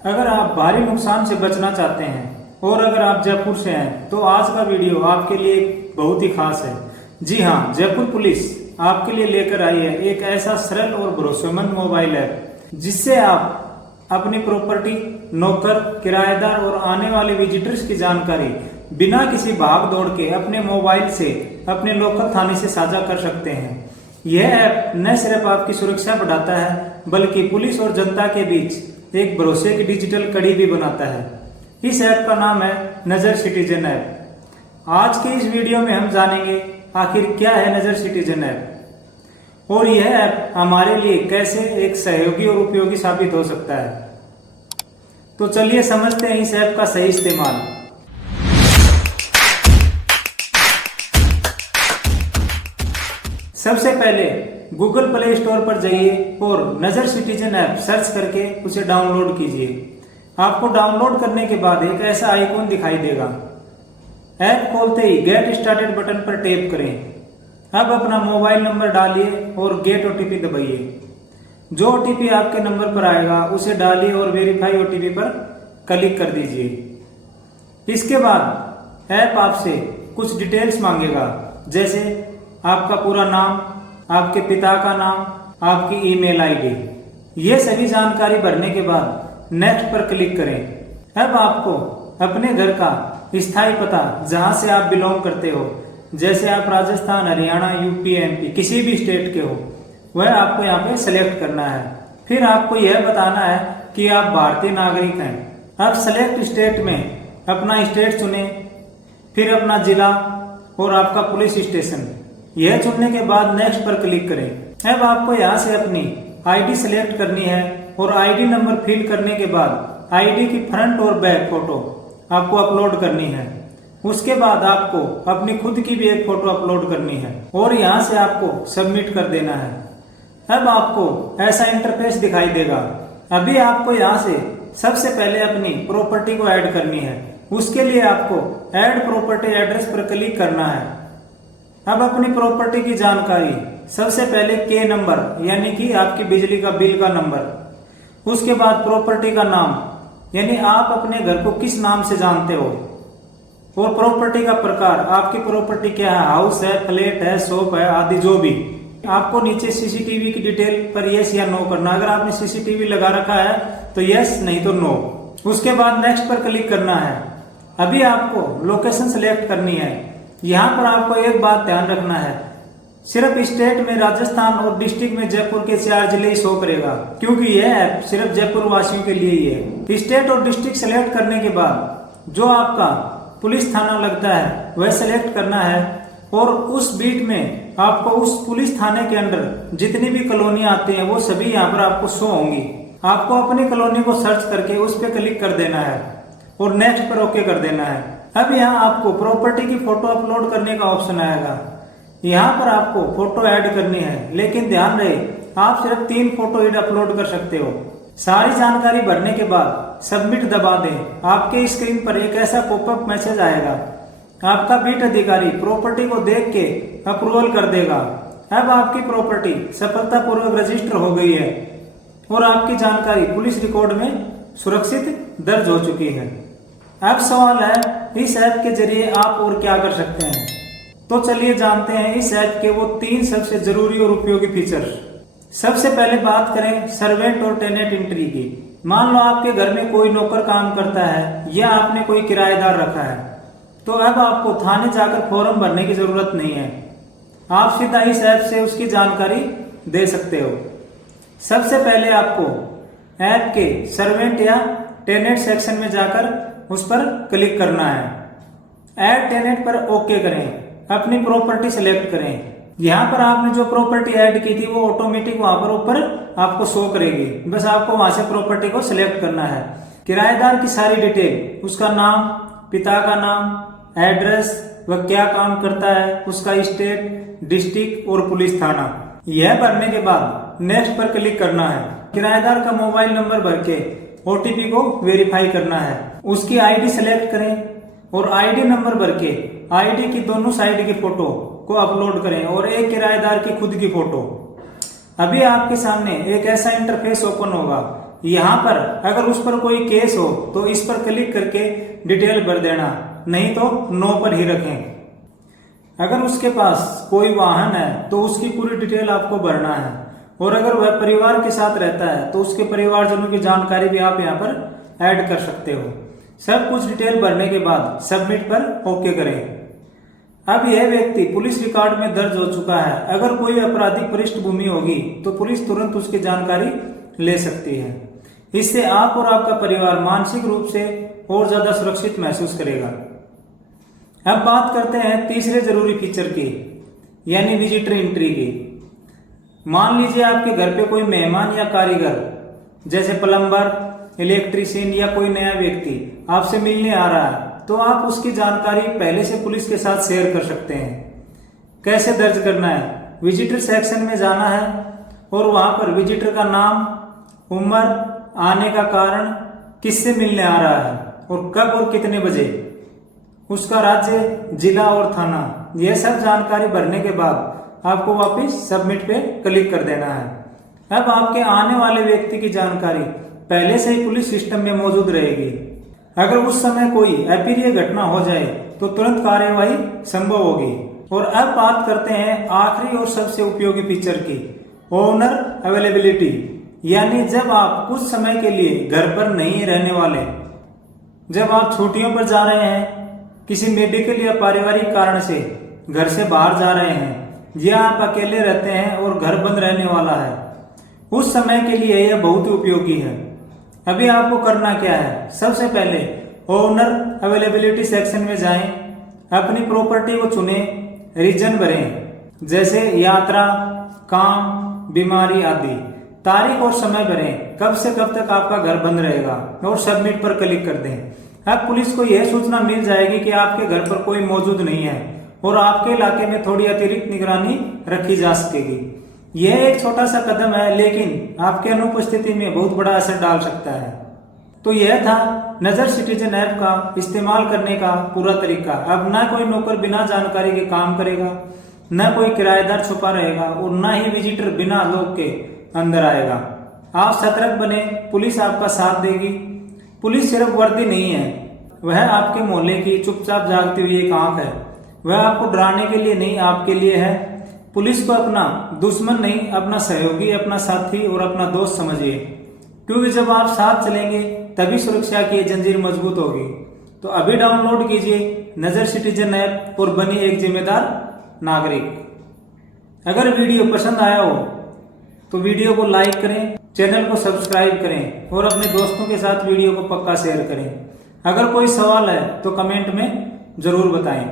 अगर आप भारी नुकसान से बचना चाहते हैं और अगर आप जयपुर से हैं तो आज का वीडियो आपके लिए बहुत ही खास है। जी हाँ, जयपुर पुलिस आपके लिए लेकर आई है एक ऐसा सरल और भरोसेमंद मोबाइल ऐप जिससे आप अपनी प्रॉपर्टी, नौकर, किराएदार और आने वाले विजिटर्स की जानकारी बिना किसी भाग दौड़ के अपने मोबाइल से अपने लोकल थाने से साझा कर सकते हैं। यह ऐप न सिर्फ आपकी सुरक्षा बढ़ाता है बल्कि पुलिस और जनता के बीच एक भरोसे की डिजिटल कड़ी भी बनाता है। इस ऐप का नाम है नजर सिटीजन ऐप। आज के इस वीडियो में हम जानेंगे आखिर क्या है नजर सिटीजन ऐप और यह ऐप हमारे लिए कैसे एक सहयोगी और उपयोगी साबित हो सकता है। तो चलिए समझते हैं इस ऐप का सही इस्तेमाल। सबसे पहले गूगल प्ले स्टोर पर जाइए और नजर सिटीजन ऐप सर्च करके उसे डाउनलोड कीजिए। आपको डाउनलोड करने के बाद एक ऐसा आइकॉन दिखाई देगा। ऐप खोलते ही गेट स्टार्टेड बटन पर टैप करें। अब अपना मोबाइल नंबर डालिए और गेट ओटीपी दबाइए। जो ओटीपी आपके नंबर पर आएगा उसे डालिए और वेरीफाई ओटीपी पर क्लिक कर दीजिए। इसके बाद ऐप आपसे कुछ डिटेल्स मांगेगा, जैसे आपका पूरा नाम, आपके पिता का नाम, आपकी ईमेल आईडी। ये सभी जानकारी भरने के बाद नेक्स्ट पर क्लिक करें। अब आपको अपने घर का स्थायी पता, जहां से आप बिलोंग करते हो, जैसे आप राजस्थान, हरियाणा, यूपी, एमपी किसी भी स्टेट के हो, वह आपको यहाँ पे सेलेक्ट करना है। फिर आपको यह बताना है कि आप भारतीय नागरिक हैं। अब सेलेक्ट स्टेट में अपना स्टेट चुने, फिर अपना जिला और आपका पुलिस स्टेशन। यह चुनने के बाद नेक्स्ट पर क्लिक करें। अब आपको यहाँ से अपनी आईडी सेलेक्ट करनी है और आईडी नंबर फिल करने के बाद आईडी की फ्रंट और बैक फोटो आपको अपलोड करनी है। उसके बाद आपको अपनी खुद की भी एक फोटो अपलोड करनी है और यहाँ से आपको सबमिट कर देना है। अब आपको ऐसा इंटरफेस दिखाई देगा। अभी आपको यहाँ से सबसे पहले अपनी प्रॉपर्टी को ऐड करनी है। उसके लिए आपको ऐड प्रॉपर्टी एड्रेस पर क्लिक करना है। अब अपनी प्रॉपर्टी की जानकारी, सबसे पहले के नंबर यानी कि आपकी बिजली का बिल का नंबर, उसके बाद प्रॉपर्टी का नाम यानी आप अपने घर को किस नाम से जानते हो, और प्रॉपर्टी का प्रकार, आपकी प्रॉपर्टी क्या है, हाउस है, फ्लैट है, शॉप है आदि जो भी। आपको नीचे सीसीटीवी की डिटेल पर यस या नो करना। अगर आपने सीसीटीवी लगा रखा है तो यस, नहीं तो नो। उसके बाद नेक्स्ट पर क्लिक करना है। अभी आपको लोकेशन सेलेक्ट करनी है। यहाँ पर आपको एक बात ध्यान रखना है, सिर्फ स्टेट में राजस्थान और डिस्ट्रिक्ट में जयपुर के 4 जिले ही शो करेगा, क्योंकि यह ऐप सिर्फ जयपुर वासियों के लिए ही है। स्टेट और डिस्ट्रिक्ट सेलेक्ट करने के बाद जो आपका पुलिस थाना लगता है वह सेलेक्ट करना है और उस बीट में आपको उस पुलिस थाने के अंदर जितनी भी कॉलोनी आती हैं वो सभी यहाँ पर आपको शो होंगी। आपको अपनी कॉलोनी को सर्च करके उस पर क्लिक कर देना है और नेक्स्ट पर ओके कर देना है। अब यहाँ आपको प्रॉपर्टी की फोटो अपलोड करने का ऑप्शन आएगा। यहाँ पर आपको फोटो ऐड करनी है, लेकिन ध्यान रहे आप सिर्फ 3 फोटो ऐड अपलोड कर सकते हो। सारी जानकारी भरने के बाद सबमिट दबा दें। आपके स्क्रीन पर एक ऐसा पॉपअप मैसेज आएगा। आपका बीट अधिकारी प्रॉपर्टी को देख के अप्रूवल कर देगा। अब आपकी प्रॉपर्टी सफलतापूर्वक रजिस्टर हो गई है और आपकी जानकारी पुलिस रिकॉर्ड में सुरक्षित दर्ज हो चुकी है। अब सवाल है, इस ऐप के जरिए आप और क्या कर सकते हैं। तो चलिए जानते हैं इस ऐप के वो 3 सबसे जरूरी और उपयोगी फीचर्स। सबसे पहले बात करें सर्वेंट और टेनेंट एंट्री की। मान लो आपके घर में कोई नौकर काम करता है या आपने कोई किराएदार रखा है, तो अब आपको थाने जाकर फॉर्म भरने की जरूरत नहीं है। आप सीधा इस ऐप से उसकी जानकारी दे सकते हो। सबसे पहले आपको ऐप के सर्वेंट या टेनेंट सेक्शन में जाकर उस पर क्लिक करना है। ऐड टेनेंट पर ओके करें। अपनी प्रॉपर्टी सेलेक्ट करें। यहाँ पर आपने जो प्रॉपर्टी ऐड की थी वो ऑटोमेटिक वहां पर ऊपर आपको शो करेगी। बस आपको वहां से प्रॉपर्टी को सिलेक्ट करना है। किराएदार की सारी डिटेल, उसका नाम, पिता का नाम, एड्रेस, वह क्या काम करता है, उसका स्टेट, डिस्ट्रिक्ट और पुलिस थाना, यह भरने के बाद नेक्स्ट पर क्लिक करना है। किराएदार का मोबाइल नंबर भर के ओटीपी को वेरीफाई करना है। उसकी आईडी सेलेक्ट करें और आईडी नंबर भर के आईडी की दोनों साइड की फोटो को अपलोड करें और एक किराएदार की खुद की फोटो। अभी आपके सामने एक ऐसा इंटरफेस ओपन होगा यहाँ पर अगर उस पर कोई केस हो तो इस पर क्लिक करके डिटेल भर देना, नहीं तो नो पर ही रखें। अगर उसके पास कोई वाहन है तो उसकी पूरी डिटेल आपको भरना है, और अगर वह परिवार के साथ रहता है तो उसके परिवारजनों की जानकारी भी आप यहाँ पर ऐड कर सकते हो। सब कुछ डिटेल भरने के बाद सबमिट पर ओके करें। अब यह व्यक्ति पुलिस रिकॉर्ड में दर्ज हो चुका है। अगर कोई आपराधिक पृष्ठभूमि होगी तो पुलिस तुरंत उसकी जानकारी ले सकती है। इससे आप और आपका परिवार मानसिक रूप से और ज्यादा सुरक्षित महसूस करेगा। अब बात करते हैं तीसरे जरूरी फीचर की, यानी विजिटर एंट्री की। मान लीजिए आपके घर पे कोई मेहमान या कारीगर, जैसे प्लम्बर, इलेक्ट्रीशियन या कोई नया व्यक्ति आपसे मिलने आ रहा है, तो आप उसकी जानकारी पहले से पुलिस के साथ शेयर कर सकते हैं। कैसे दर्ज करना है? विजिटर सेक्शन में जाना है और वहां पर विजिटर का नाम, उम्र, आने का कारण, किससे मिलने आ रहा है और कब और कितने बजे, उसका राज्य, जिला और थाना, यह सब जानकारी भरने के बाद आपको वापस सबमिट पे क्लिक कर देना है। अब आपके आने वाले व्यक्ति की जानकारी पहले से ही पुलिस सिस्टम में मौजूद रहेगी। अगर उस समय कोई अप्रिय घटना हो जाए तो तुरंत कार्यवाही संभव होगी। और अब बात करते हैं आखिरी और सबसे उपयोगी फीचर की, ओनर अवेलेबिलिटी। यानी जब आप कुछ समय के लिए घर पर नहीं रहने वाले, जब आप छुट्टियों पर जा रहे हैं, किसी मेडिकल या पारिवारिक कारण से घर से बाहर जा रहे हैं, या आप अकेले रहते हैं और घर बंद रहने वाला है, उस समय के लिए यह बहुत ही उपयोगी है। अभी आपको करना क्या है? सबसे पहले ओनर अवेलेबिलिटी सेक्शन में जाएं, अपनी प्रॉपर्टी को चुनें, रीजन भरें, जैसे यात्रा, काम, बीमारी आदि, तारीख और समय भरें, कब से कब तक आपका घर बंद रहेगा, और सबमिट पर क्लिक कर दें। अब पुलिस को यह सूचना मिल जाएगी कि आपके घर पर कोई मौजूद नहीं है और आपके इलाके में थोड़ी अतिरिक्त निगरानी रखी जा सकेगी। यह एक छोटा सा कदम है, लेकिन आपके अनुपस्थिति में बहुत बड़ा असर डाल सकता है। तो यह था नजर सिटीजन ऐप का इस्तेमाल करने का पूरा तरीका। अब ना कोई नौकर बिना जानकारी के काम करेगा, न कोई किराएदार छुपा रहेगा, और न ही विजिटर बिना लॉक के अंदर आएगा। आप सतर्क बने, पुलिस आपका साथ देगी। पुलिस सिर्फ वर्दी नहीं है, वह आपके मोहल्ले की चुपचाप जागती हुई एक आंख है। वह आपको डराने के लिए नहीं, आपके लिए है। पुलिस को अपना दुश्मन नहीं, अपना सहयोगी, अपना साथी और अपना दोस्त समझिए, क्योंकि जब आप साथ चलेंगे तभी सुरक्षा की जंजीर मजबूत होगी। तो अभी डाउनलोड कीजिए नजर सिटीजन ऐप और बनिए एक जिम्मेदार नागरिक। अगर वीडियो पसंद आया हो तो वीडियो को लाइक करें, चैनल को सब्सक्राइब करें और अपने दोस्तों के साथ वीडियो को पक्का शेयर करें। अगर कोई सवाल है तो कमेंट में जरूर बताएं।